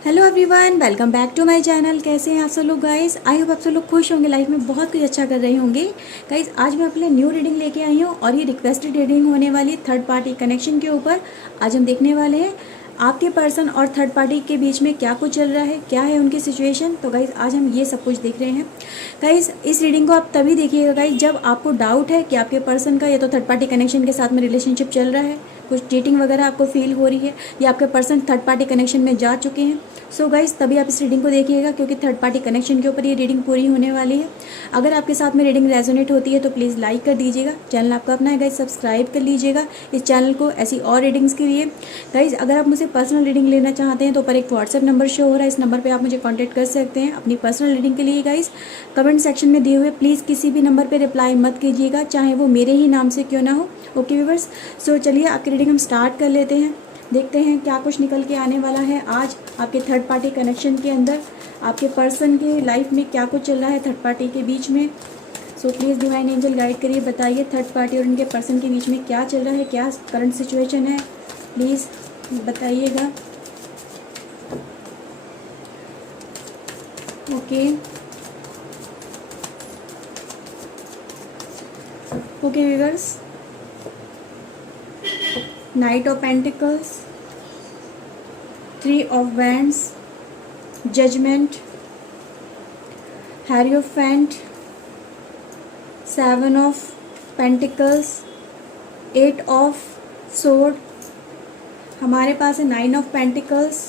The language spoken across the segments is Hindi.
Hello everyone, welcome back to my channel. कैसे हैं आप सब लोग गाइस? आई होप आप सब लोग खुश होंगे, लाइफ में बहुत कुछ अच्छा कर रहे होंगे। गाइस आज मैं अपने न्यू रीडिंग लेके आई हूँ और ये रिक्वेस्टेड रीडिंग होने वाली थर्ड पार्टी कनेक्शन के ऊपर। आज हम देखने वाले हैं आपके पर्सन और थर्ड पार्टी के बीच में क्या कुछ चल रहा है, क्या है उनकी सिचुएशन। तो गाइस आज हम ये सब कुछ देख रहे हैं। गाइस इस रीडिंग को आप तभी देखिएगा गाइस जब आपको डाउट है कि आपके पर्सन का या तो थर्ड पार्टी कनेक्शन के साथ में रिलेशनशिप चल रहा है, कुछ चीटिंग वगैरह आपको फील हो रही है, या आपके पर्सन थर्ड पार्टी कनेक्शन में जा चुके हैं। सो गाइस तभी आप इस रीडिंग को देखिएगा, क्योंकि थर्ड पार्टी कनेक्शन के ऊपर ये रीडिंग पूरी होने वाली है। अगर आपके साथ में रीडिंग रेजोनेट होती है तो प्लीज़ लाइक कर दीजिएगा। चैनल आपका अपना है गाइस, सब्सक्राइब कर लीजिएगा इस चैनल को ऐसी और रीडिंग्स के लिए। गाइस अगर आप मुझसे पर्सनल रीडिंग लेना चाहते हैं तो ऊपर एक व्हाट्सएप नंबर शो हो रहा है, इस नंबर पर आप मुझे कॉन्टैक्ट कर सकते हैं अपनी पर्सनल रीडिंग के लिए। गाइस कमेंट सेक्शन में दिए हुए प्लीज़ किसी भी नंबर पर रिप्लाई मत कीजिएगा, चाहे वो मेरे ही नाम से क्यों ना हो। ओके व्यूअर्स, सो चलिए आपकी रीडिंग हम स्टार्ट कर लेते हैं। देखते हैं क्या कुछ निकल के आने वाला है आज आपके थर्ड पार्टी कनेक्शन के अंदर। आपके पर्सन के लाइफ में क्या कुछ चल रहा है थर्ड पार्टी के बीच में। So please divine angel guide करिए, बताइए थर्ड पार्टी और उनके पर्सन के बीच में क्या चल रहा है, क्या करंट सिचुएशन है, प्लीज़ बताइएगा। Okay viewers, Knight of Pentacles, Three of Wands, Judgment, Hierophant, Seven of Pentacles, Eight of Sword। हमारे पास है Nine of Pentacles,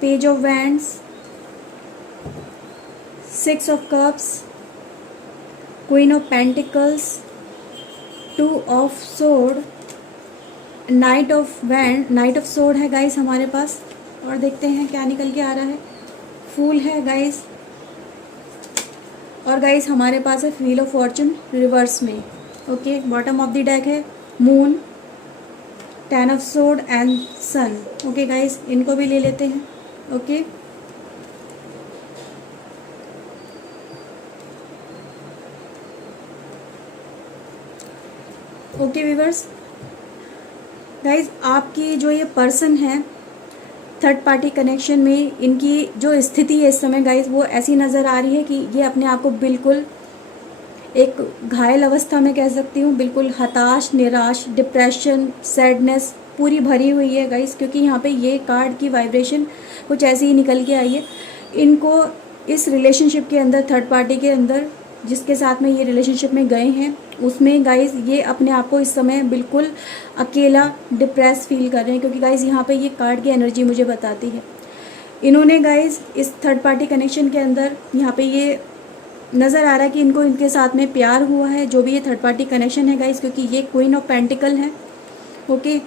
Page of Wands, Six of Cups, Queen of Pentacles, Two of Sword, night of sword है गाइस हमारे पास। और देखते हैं क्या निकल के आ रहा है। फूल है गाइस, और गाइस हमारे पास है व्हील ऑफ फॉर्चून रिवर्स में। Okay, bottom of the deck है moon, ten of sword and sun. Okay guys, इनको भी ले लेते हैं। ओके ओके व्यूअर्स, गाइज आपकी जो ये पर्सन है थर्ड पार्टी कनेक्शन में, इनकी जो स्थिति है इस समय गाइज वो ऐसी नज़र आ रही है कि ये अपने आप को बिल्कुल एक घायल अवस्था में कह सकती हूँ, बिल्कुल हताश, निराश, डिप्रेशन, सैडनेस पूरी भरी हुई है गाइज। क्योंकि यहाँ पे ये कार्ड की वाइब्रेशन कुछ ऐसी ही निकल के आई है। इनको इस रिलेशनशिप के अंदर, थर्ड पार्टी के अंदर जिसके साथ में ये रिलेशनशिप में गए हैं उसमें गाइज ये अपने आप को इस समय बिल्कुल अकेला, डिप्रेस फील कर रहे हैं। क्योंकि गाइज यहाँ पे ये कार्ड की एनर्जी मुझे बताती है, इन्होंने गाइज इस थर्ड पार्टी कनेक्शन के अंदर यहाँ पे ये नज़र आ रहा है कि इनको इनके साथ में प्यार हुआ है, जो भी ये थर्ड पार्टी कनेक्शन है गाइज। क्योंकि ये क्वीन ऑफ पेंटिकल है। ओके,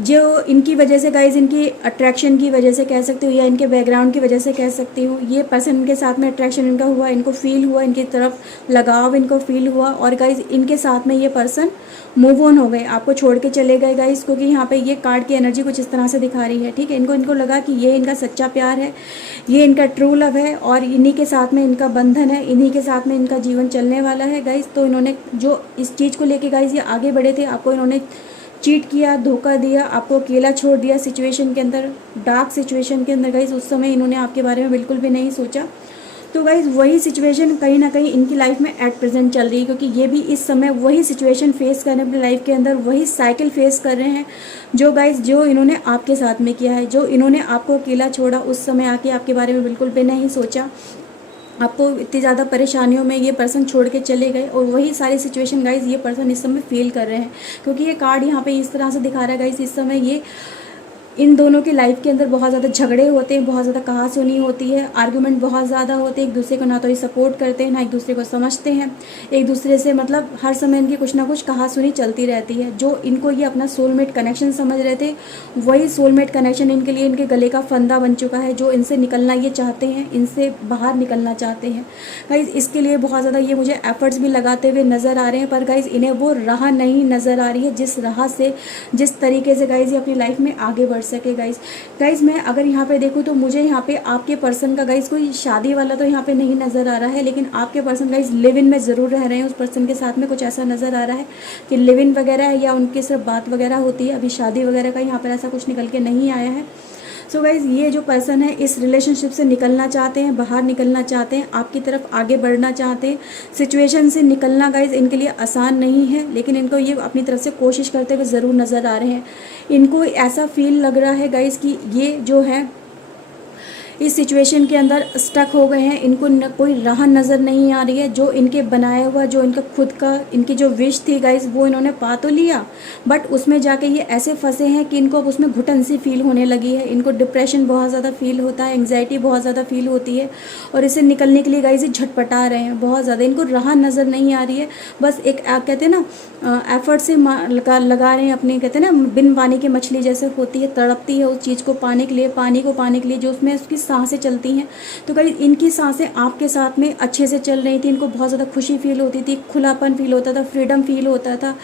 जो इनकी वजह से गाइज, इनकी अट्रैक्शन की वजह से कह सकती हूँ, या इनके बैकग्राउंड की वजह से कह सकती हूँ, ये पर्सन के साथ में अट्रैक्शन इनका हुआ, इनको फील हुआ, इनकी तरफ लगाव इनको फील हुआ। और गाइज इनके साथ में ये पर्सन मूव ऑन हो गए, आपको छोड़ के चले गए गाइज। क्योंकि यहाँ पे ये कार्ड की एनर्जी कुछ इस तरह से दिखा रही है। ठीक है, इनको लगा कि ये इनका सच्चा प्यार है, ये इनका ट्रू लव है, और इन्हीं के साथ में इनका बंधन है, इन्हीं के साथ में इनका जीवन चलने वाला है गाइज। तो इन्होंने जो इस चीज़ को लेके गाइज ये आगे बढ़े थे, आपको इन्होंने चीट किया, धोखा दिया, आपको अकेला छोड़ दिया सिचुएशन के अंदर, डार्क सिचुएशन के अंदर गाइज। उस समय इन्होंने आपके बारे में बिल्कुल भी नहीं सोचा। तो गाइज वही सिचुएशन कहीं ना कहीं इनकी लाइफ में एट प्रेजेंट चल रही है। क्योंकि ये भी इस समय वही सिचुएशन फेस कर रहे हैं अपनी लाइफ के अंदर, वही साइकिल फेस कर रहे हैं जो गाइज जो इन्होंने आपके साथ में किया है, जो इन्होंने आपको अकेला छोड़ा, उस समय आके आपके बारे में बिल्कुल भी नहीं सोचा, आपको इतनी ज़्यादा परेशानियों में ये पर्सन छोड़ के चले गए। और वही सारी सिचुएशन गाइज ये पर्सन इस समय फील कर रहे हैं। क्योंकि ये कार्ड यहाँ पे इस तरह से दिखा रहा है गाइज, इस समय ये इन दोनों की लाइफ के अंदर बहुत ज़्यादा झगड़े होते हैं, बहुत ज़्यादा कहासुनी होती है, आर्गुमेंट बहुत ज़्यादा होते हैं, एक दूसरे को ना तो ये सपोर्ट करते हैं, ना एक दूसरे को समझते हैं, एक दूसरे से मतलब हर समय इनकी कुछ ना कुछ कहासुनी चलती रहती है। जो इनको ये अपना सोलमेट कनेक्शन समझ रहे थे, वही सोलमेट कनेक्शन इनके लिए इनके गले का फंदा बन चुका है। जो इनसे निकलना ये चाहते हैं, इनसे बाहर निकलना चाहते हैं गाइज। इसके लिए बहुत ज़्यादा ये मुझे एफर्ट्स भी लगाते हुए नज़र आ रहे हैं, पर गाइज इन्हें वो राह नहीं नज़र आ रही है जिस राह से, जिस तरीके से गाइज ये अपनी लाइफ में आगे बढ़ सके गाइज। मैं अगर यहाँ पे देखूँ तो मुझे यहाँ पे आपके पर्सन का गाइज कोई शादी वाला तो यहाँ पे नहीं नज़र आ रहा है, लेकिन आपके पर्सन गाइज लिव इन में ज़रूर रह रहे हैं। उस पर्सन के साथ में कुछ ऐसा नज़र आ रहा है कि लिव इन वगैरह है, या उनकी सिर्फ बात वगैरह होती है, अभी शादी वगैरह का यहाँ पर ऐसा कुछ निकल के नहीं आया है। सो गाइज ये जो पर्सन है इस रिलेशनशिप से निकलना चाहते हैं, बाहर निकलना चाहते हैं, आपकी तरफ आगे बढ़ना चाहते हैं। सिचुएशन से निकलना गाइज इनके लिए आसान नहीं है, लेकिन इनको ये अपनी तरफ से कोशिश करते हुए ज़रूर नज़र आ रहे हैं। इनको ऐसा फील लग रहा है गाइज कि ये जो है इस सिचुएशन के अंदर स्टक हो गए हैं, इनको कोई राह नज़र नहीं आ रही है। जो इनके बनाया हुआ, जो इनका खुद का, इनकी जो विश थी गाइस, वो इन्होंने पा तो लिया, बट उसमें जाके ये ऐसे फंसे हैं कि इनको अब उसमें घुटन सी फील होने लगी है। इनको डिप्रेशन बहुत ज़्यादा फील होता है, एंग्जाइटी बहुत ज़्यादा फील होती है, और इसे निकलने के लिए गाइस ये झटपटा रहे हैं बहुत ज़्यादा। इनको राह नज़र नहीं आ रही है, बस एक कहते हैं ना एफर्ट से लगा रहे हैं अपने, कहते हैं ना बिन पानी की मछली जैसे होती है, तड़पती है उस चीज़ को पाने के लिए, पानी को पाने के लिए, जो उसमें उसकी सांसें चलती हैं। तो गाइस इनकी सांसें आपके साथ में अच्छे से चल रही थी, इनको बहुत ज़्यादा खुशी फील होती थी, खुलापन फील होता था, फ्रीडम फील होता था,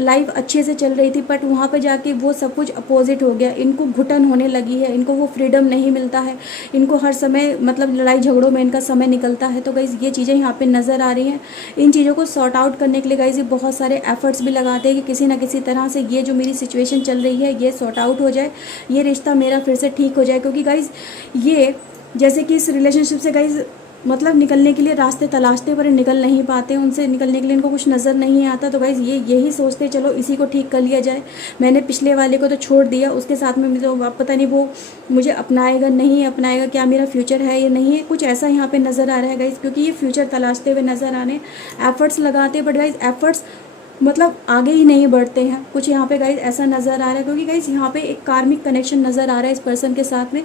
लाइफ अच्छे से चल रही थी। बट वहाँ पे जाके वो सब कुछ अपोजिट हो गया, इनको घुटन होने लगी है, इनको वो फ्रीडम नहीं मिलता है, इनको हर समय मतलब लड़ाई झगड़ों में इनका समय निकलता है। तो गाइस ये चीज़ें यहाँ पे नज़र आ रही हैं। इन चीज़ों को सॉर्ट आउट करने के लिए गाइस ये बहुत सारे एफर्ट्स भी लगाते हैं कि किसी ना किसी तरह से ये जो मेरी सिचुएशन चल रही है ये सॉर्ट आउट हो जाए, ये रिश्ता मेरा फिर से ठीक हो जाए। क्योंकि गाइस ये जैसे कि इस रिलेशनशिप से गाइस मतलब निकलने के लिए रास्ते तलाशते पर निकल नहीं पाते, उनसे निकलने के लिए इनको कुछ नज़र नहीं आता। तो गाइस ये यही सोचते चलो इसी को ठीक कर लिया जाए, मैंने पिछले वाले को तो छोड़ दिया, उसके साथ में मुझे पता नहीं वो मुझे अपनाएगा नहीं अपनाएगा, क्या मेरा फ्यूचर है ये नहीं है, कुछ ऐसा यहाँ पे नज़र आ रहा है गाइस। क्योंकि ये फ्यूचर तलाशते हुए नज़र आ रहे हैं, एफर्ट्स लगाते, बट गाइस एफर्ट्स मतलब आगे ही नहीं बढ़ते हैं। कुछ यहाँ पे गाइस ऐसा नज़र आ रहा है, क्योंकि गाइस यहाँ पे एक कार्मिक कनेक्शन नज़र आ रहा है इस पर्सन के साथ में।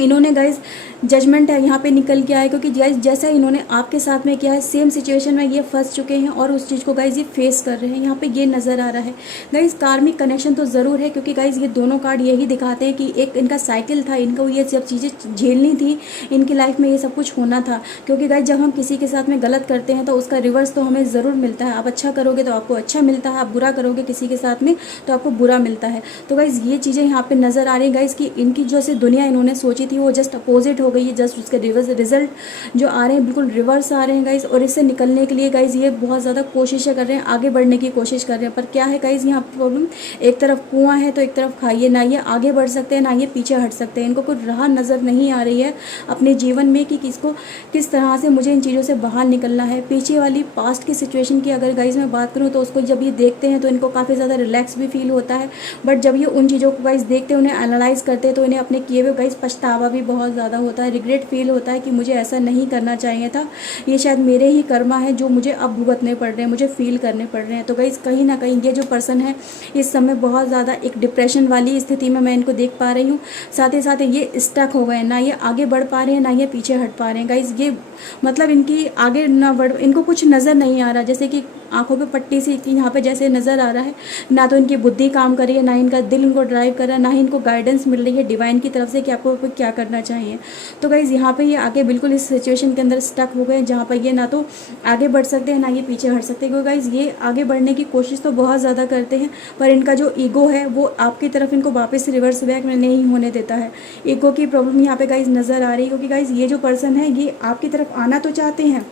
इन्होंने गाइस जजमेंट है यहाँ पे निकल के आए, क्योंकि गाइस जैसा इन्होंने आपके साथ में किया है सेम सिचुएशन में ये फंस चुके हैं और उस चीज़ को गाइस ये फेस कर रहे हैं, यहाँ पे ये नज़र आ रहा है। गाइस कार्मिक कनेक्शन तो ज़रूर है, क्योंकि गाइस ये दोनों कार्ड यही दिखाते हैं कि एक इनका साइकिल था, इनको ये सब चीज़ें झेलनी थी, इनकी लाइफ में ये सब कुछ होना था। क्योंकि गाइस जब हम किसी के साथ में गलत करते हैं तो उसका रिवर्स तो हमें ज़रूर मिलता है। आप अच्छा करोगे तो आपको अच्छा मिलता है, आप बुरा करोगे किसी के साथ में तो आपको बुरा मिलता है। तो गाइस ये चीज़ें यहाँ पे नज़र आ रही है गाइस कि इनकी जैसे दुनिया इन्होंने सोची थी वो जस्ट अपोजिट हो गई है, जस्ट उसके रिजल्ट जो आ रहे हैं बिल्कुल रिवर्स आ रहे हैं गाइस। और इससे निकलने के लिए गाइस ये बहुत ज़्यादा कोशिशें कर रहे हैं, आगे बढ़ने की कोशिश कर रहे हैं। पर क्या है गाइस यहाँ प्रॉब्लम, एक तरफ कुआं है तो एक तरफ खाइए, ना ये आगे बढ़ सकते हैं ना ये पीछे हट सकते हैं। इनको कोई राह नज़र नहीं आ रही है अपने जीवन में कि किस तरह से मुझे इन चीज़ों से बाहर निकलना है। पीछे वाली पास्ट की सिचुएशन की अगर गाइस मैं बात करूँ तो उसको जब ये देखते हैं तो इनको काफ़ी ज़्यादा रिलैक्स भी फील होता है। बट जब ये उन चीज़ों को गाइस देखते हैं, उन्हें एनालाइज करते हैं, तो इन्हें अपने किए हुए गाइस पछतावा भी बहुत ज़्यादा होता है, रिग्रेट फील होता है कि मुझे ऐसा नहीं करना चाहिए था, ये शायद मेरे ही कर्मा है जो मुझे अब भुगतने पड़ रहे हैं, मुझे फील करने पड़ रहे हैं। तो गाइस कहीं ना कहीं ये जो पर्सन है इस समय बहुत ज़्यादा एक डिप्रेशन वाली स्थिति में मैं इनको देख पा रही हूँ। साथ ही साथ ये स्टक हो गए हैं, ना ये आगे बढ़ पा रहे हैं ना ये पीछे हट पा रहे हैं गाइस। ये मतलब इनकी आगे ना बढ़, इनको कुछ नज़र नहीं आ रहा, जैसे कि आंखों पे पट्टी सी यहाँ पे जैसे नज़र आ रहा है। ना तो इनकी बुद्धि काम कर रही है, ना इनका दिल इनको ड्राइव कर रहा है, ना ही इनको गाइडेंस मिल रही है डिवाइन की तरफ से कि आपको क्या करना चाहिए। तो गाइज़ यहाँ पे ये आगे बिल्कुल इस सिचुएशन के अंदर स्टक हो गए, जहाँ पर ये ना तो आगे बढ़ सकते हैं ना ये पीछे हट सकते हैं। क्योंकि गाइज़ ये आगे बढ़ने की कोशिश तो बहुत ज़्यादा करते हैं, पर इनका जो ईगो है वो आपकी तरफ इनको वापस रिवर्स बैक में नहीं होने देता है। ईगो की प्रॉब्लम यहाँ पे गाइज़ नज़र आ रही है, क्योंकि गाइज़ ये जो पर्सन है ये आपकी तरफ आना तो चाहते हैं,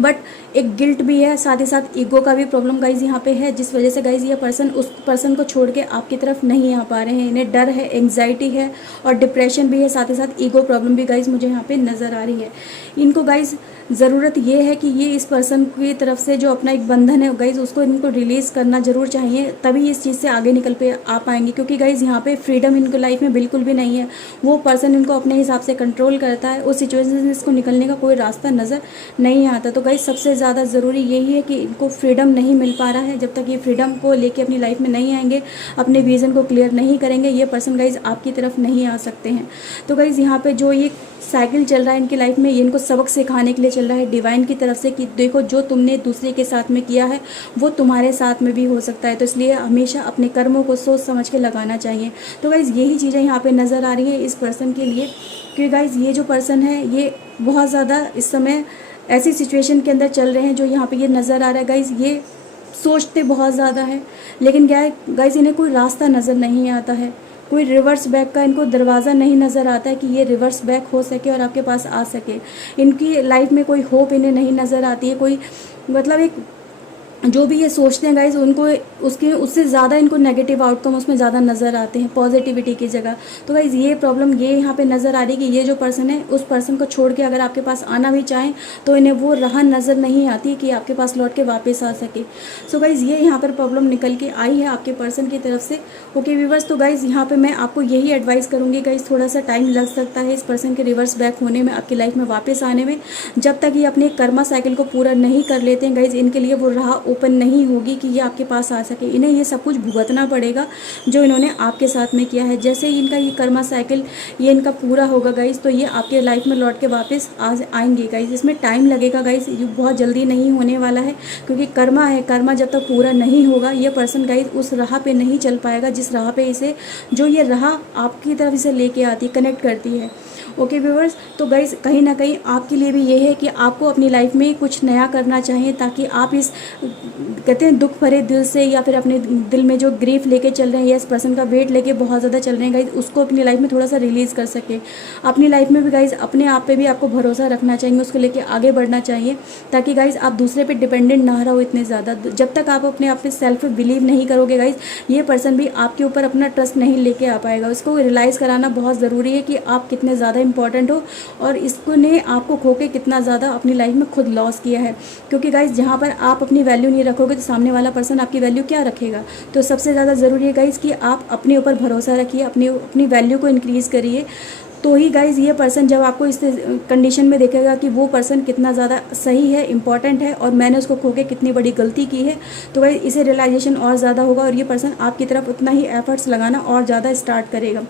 बट एक गिल्ट भी है, साथ ही साथ ईगो का भी प्रॉब्लम गाइज यहाँ पे है, जिस वजह से गाइज ये पर्सन उस पर्सन को छोड़ के आपकी तरफ नहीं आ पा रहे हैं। इन्हें डर है, एंग्जाइटी है और डिप्रेशन भी है, साथ ही साथ ईगो प्रॉब्लम भी गाइज मुझे यहाँ पे नज़र आ रही है। इनको गाइज ज़रूरत ये है कि ये इस पर्सन की तरफ से जो अपना एक बंधन है गाइज उसको इनको रिलीज़ करना ज़रूर चाहिए, तभी इस चीज़ से आगे निकल पे आ पाएंगे। क्योंकि गाइज यहाँ पे फ्रीडम इनकी लाइफ में बिल्कुल भी नहीं है, वो पर्सन इनको अपने हिसाब से कंट्रोल करता है, उस सिचुएशन से इसको निकलने का कोई रास्ता नज़र नहीं आता। तो गाइज सबसे ज़्यादा ज़रूरी यही है कि इनको फ्रीडम नहीं मिल पा रहा है। जब तक ये फ्रीडम को लेके अपनी लाइफ में नहीं आएंगे, अपने विज़न को क्लियर नहीं करेंगे, ये पर्सन गाइज आपकी तरफ नहीं आ सकते हैं। तो गाइज यहाँ पे जो ये साइकिल चल रहा है इनकी लाइफ में, ये इनको सबक सिखाने के लिए चल रहा है डिवाइन की तरफ से कि देखो जो तुमने दूसरे के साथ में किया है वो तुम्हारे साथ में भी हो सकता है। तो इसलिए हमेशा अपने कर्मों को सोच समझ के लगाना चाहिए। तो गाइज यही चीज़ें यहाँ पे नज़र आ रही है इस पर्सन के लिए, क्योंकि गाइज ये जो पर्सन है ये बहुत ज़्यादा इस समय ऐसी सिचुएशन के अंदर चल रहे हैं जो यहाँ पे ये नज़र आ रहा है। गाइज ये सोचते बहुत ज़्यादा है, लेकिन क्या है गाइज इन्हें कोई रास्ता नज़र नहीं आता है, कोई रिवर्स बैक का इनको दरवाज़ा नहीं नज़र आता है कि ये रिवर्स बैक हो सके और आपके पास आ सके। इनकी लाइफ में कोई होप इन्हें नहीं नज़र आती है, कोई मतलब एक जो भी ये सोचते हैं गाइज उनको उसके उससे ज़्यादा इनको नेगेटिव आउटकम उसमें ज़्यादा नज़र आते हैं पॉजिटिविटी की जगह। तो गाइज ये प्रॉब्लम ये यहाँ पे नज़र आ रही है कि ये जो पर्सन है उस पर्सन को छोड़ के अगर आपके पास आना भी चाहें तो इन्हें वो राह नज़र नहीं आती कि आपके पास लौट के वापस आ सके। सो गाइज ये यहाँ पर प्रॉब्लम निकल के आई है आपके पर्सन की तरफ से। ओके व्यूअर्स, तो गाइज यहाँ पर मैं आपको यही एडवाइस करूँगी गाइज, थोड़ा सा टाइम लग सकता है इस पर्सन के रिवर्स बैक होने में, आपकी लाइफ में वापस आने में। जब तक ये अपने कर्मा साइकिल को पूरा नहीं कर लेते हैं गाइज, इनके लिए वो राह ओपन नहीं होगी कि ये आपके पास आ सके। इन्हें ये सब कुछ भुगतना पड़ेगा जो इन्होंने आपके साथ में किया है। जैसे ही इनका ये कर्मा साइकिल ये इनका पूरा होगा गाइज, तो ये आपके लाइफ में लौट के वापस आएंगे गाइज। इसमें टाइम लगेगा गाइज, ये बहुत जल्दी नहीं होने वाला है, क्योंकि कर्मा है, कर्मा जब तक पूरा नहीं होगा ये पर्सन गाइज उस राह पे नहीं चल पाएगा जिस राह पे इसे, जो ये राह आपकी तरफ इसे लेके आती है, कनेक्ट करती है। ओके व्यूअर्स, तो गाइज कहीं ना कहीं आपके लिए भी ये है कि आपको अपनी लाइफ में कुछ नया करना चाहिए, ताकि आप इस कहते हैं दुख भरे दिल से, या फिर अपने दिल में जो ग्रीफ लेके चल रहे हैं या इस पर्सन का वेट लेके बहुत ज़्यादा चल रहे हैं गाइज, उसको अपनी लाइफ में थोड़ा सा रिलीज़ कर सके। अपनी लाइफ में भी गाइज अपने आप पे भी आपको भरोसा रखना चाहिए, उसको लेके आगे बढ़ना चाहिए, ताकि गाइज आप दूसरे पे डिपेंडेंट ना रहो इतने ज़्यादा। जब तक आप अपने आप पे सेल्फ बिलीव नहीं करोगे गाइज, ये पर्सन भी आपके ऊपर अपना ट्रस्ट नहीं लेके आ पाएगा। उसको रियलाइज़ कराना बहुत ज़रूरी है कि आप कितने ज़्यादा इंपॉर्टेंट हो और इसको ने आपको खो के कितना ज़्यादा अपनी लाइफ में खुद लॉस किया है। क्योंकि गाइज जहाँ पर आप अपनी वैल्यू नहीं रखोगे तो सामने वाला पर्सन आपकी वैल्यू क्या रखेगा। तो सबसे ज़्यादा ज़रूरी है गाइज कि आप अपने ऊपर भरोसा रखिए, अपनी वैल्यू को इंक्रीज़ करिए। तो ही गाइज़ ये पर्सन जब आपको इस कंडीशन में देखेगा कि वो पर्सन कितना ज़्यादा सही है, इंपॉर्टेंट है, और मैंने उसको खो के कितनी बड़ी गलती की है, तो गाइज़ इसे रियलाइजेशन और ज़्यादा होगा और ये पर्सन आपकी तरफ उतना ही एफर्ट्स लगाना और ज़्यादा स्टार्ट करेगा।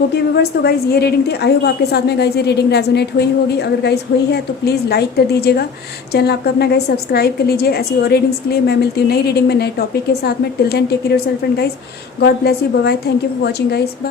ओके व्यूअर्स, तो गाइज़ ये रीडिंग थी। आई होप आपके साथ में गाइज़ ये रीडिंग रेजोनेट हुई होगी। अगर गाइज़ हुई है तो प्लीज़ लाइक कर दीजिएगा, चैनल आपका अपना गाइज़ सब्सक्राइब कर लीजिए। ऐसी और रीडिंग्स के लिए मैं मिलती हूँ नई रीडिंग में नए टॉपिक के साथ में। Till then take care yourself and guys, God bless you, bye bye, thank you for watching guys, bye.